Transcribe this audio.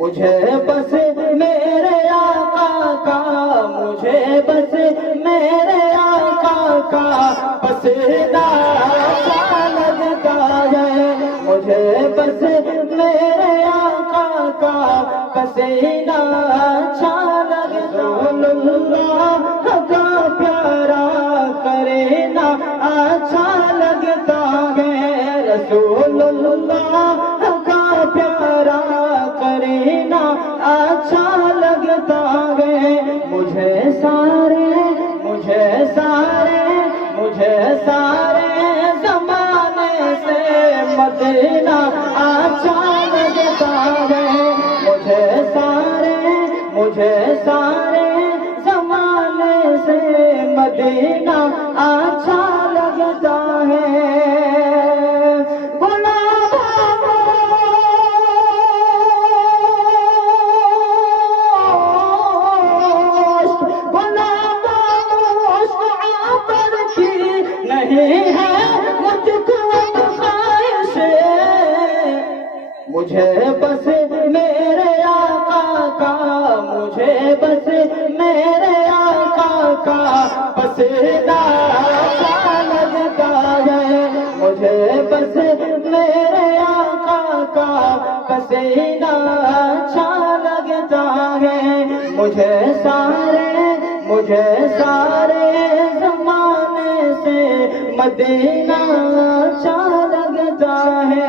مجھے بس میرے آقا کا، مجھے بس میرے آقا کا پسینہ اچھا لگتا ہے، مجھے بس میرے آقا کا پسینہ اچھا لگتا ہے، اللہ کا پیارا کرینا اچھا لگتا ہے، رسول اللہ کا پیارا کرینا اچھا لگتا ہے، مجھے سارے زمانے سے مدینہ اچھا لگتا ہے، مجھے سارے زمانے سے مدینہ اچھا لگتا ہے، نہیں ہے مجھ کو خواہش، مجھے بس میرے آقا کا، مجھے بس میرے آقا کا پسینہ اچھا لگتا ہے، مجھے بس میرے آقا کا پسینہ اچھا لگتا ہے، مجھے سارے زمانے سے مدینہ اچھا لگتا ہے۔